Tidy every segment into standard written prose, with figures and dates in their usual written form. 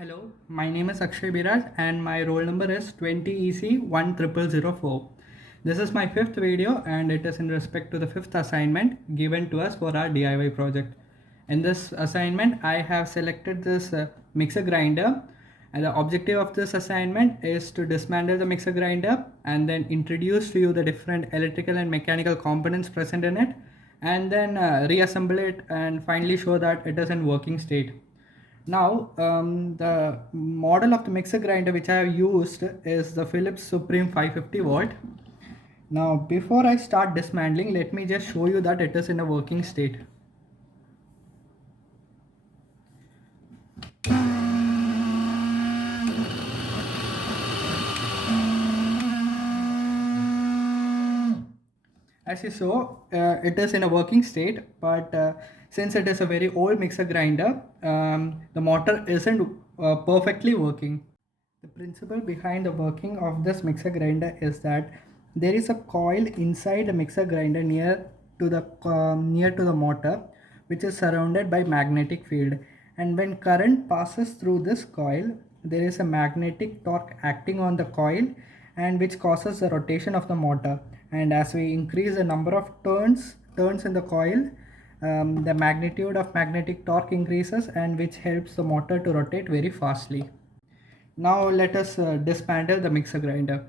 Hello, my name is Akshay Biraj and my roll number is 20EC10004. This is my fifth video and it is in respect to the fifth assignment given to us for our DIY project. In this assignment, I have selected this mixer grinder, and the objective of this assignment is to dismantle the mixer grinder and then introduce to you the different electrical and mechanical components present in it, and then reassemble it and finally show that it is in working state. Now, the model of the mixer grinder which I have used is the Philips Supreme 550 volt. Now, before I start dismantling, let me just show you that it is in a working state. As you saw, it is in a working state, but since it is a very old mixer grinder, the motor isn't perfectly working. The principle behind the working of this mixer grinder is that there is a coil inside the mixer grinder near to the motor, which is surrounded by magnetic field, and when current passes through this coil, there is a magnetic torque acting on the coil and which causes the rotation of the motor. And as we increase the number of turns in the coil, the magnitude of magnetic torque increases, and which helps the motor to rotate very fastly. Now let us dismantle the mixer grinder.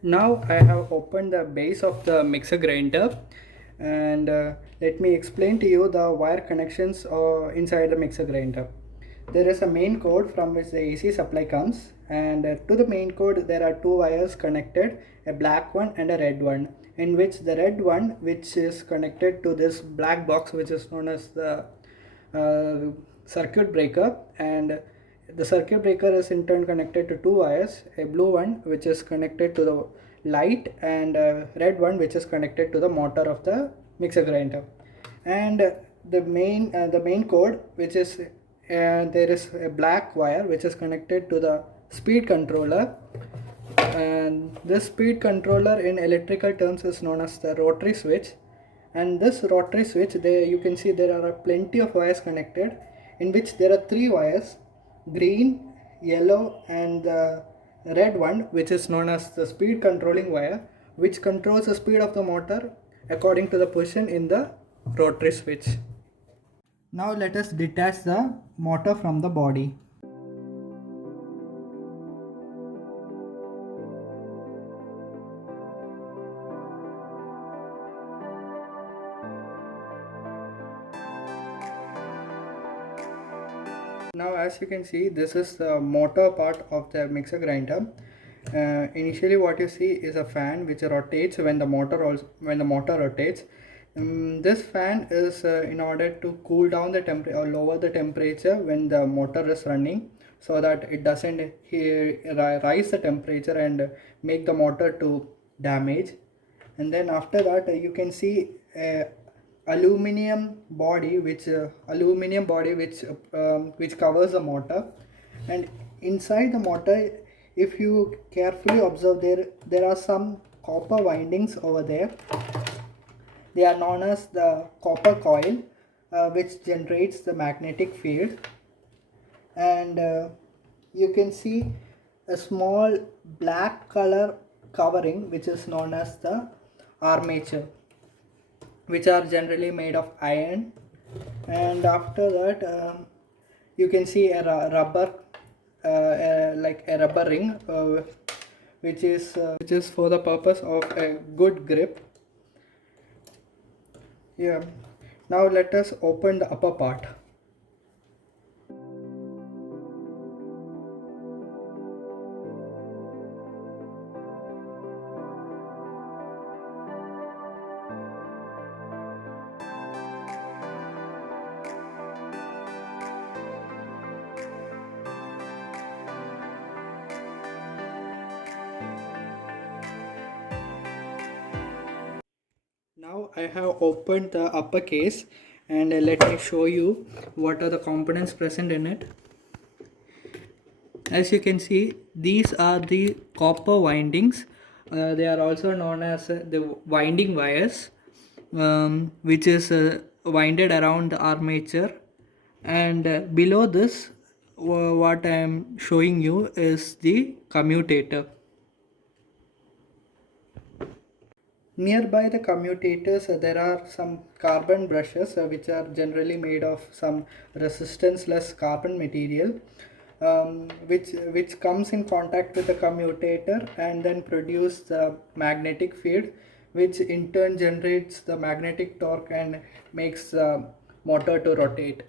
Now I have opened the base of the mixer grinder, and let me explain to you the wire connections inside the mixer grinder. There is a main cord from which the AC supply comes, and to the main cord there are two wires connected, a black one and a red one, in which the red one, which is connected to this black box which is known as the circuit breaker, and the circuit breaker is in turn connected to two wires, a blue one which is connected to the light and a red one which is connected to the motor of the mixer grinder. And the main cord, which is there is a black wire which is connected to the speed controller, and this speed controller in electrical terms is known as the rotary switch. And this rotary switch, there you can see there are plenty of wires connected, in which there are three wires, green, yellow and the red one, which is known as the speed controlling wire, which controls the speed of the motor according to the position in the rotary switch. Now let us detach the motor from the body. Now as you can see, this is the motor part of the mixer grinder. Initially what you see is a fan which rotates when the motor rotates. This fan is in order to cool down the temperature or lower the temperature when the motor is running, so that it doesn't rise the temperature and make the motor to damage. And then after that you can see aluminum body which covers the motor. And inside the motor, if you carefully observe, there are some copper windings over there. They are known as the copper coil, which generates the magnetic field. And you can see a small black color covering which is known as the armature, which are generally made of iron. And after that you can see a rubber like a rubber ring, which is for the purpose of a good grip. Yeah. Now let us open the upper part. Now I have opened the upper case, and let me show you what are the components present in it. As you can see, these are the copper windings. They are also known as the winding wires, which is winded around the armature. And below this, what I am showing you is the commutator. Nearby the commutators, there are some carbon brushes which are generally made of some resistance-less carbon material, which comes in contact with the commutator and then produce the magnetic field, which in turn generates the magnetic torque and makes the motor to rotate.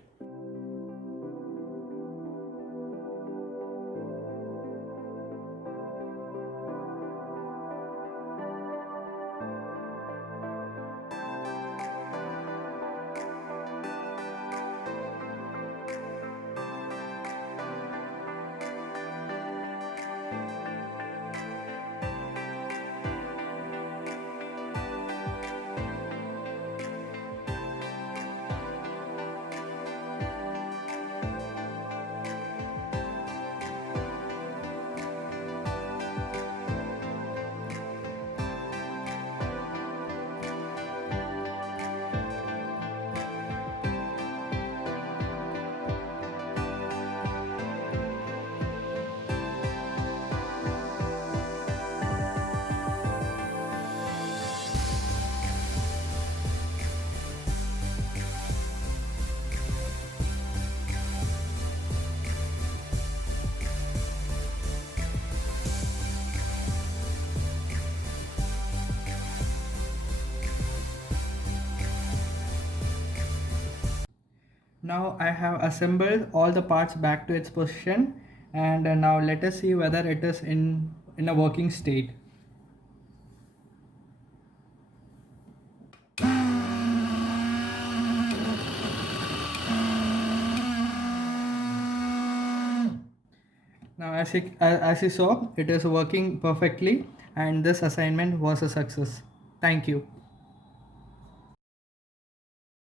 Now I have assembled all the parts back to its position, and now let us see whether it is in a working state. Now as you saw, it is working perfectly, and this assignment was a success. Thank you.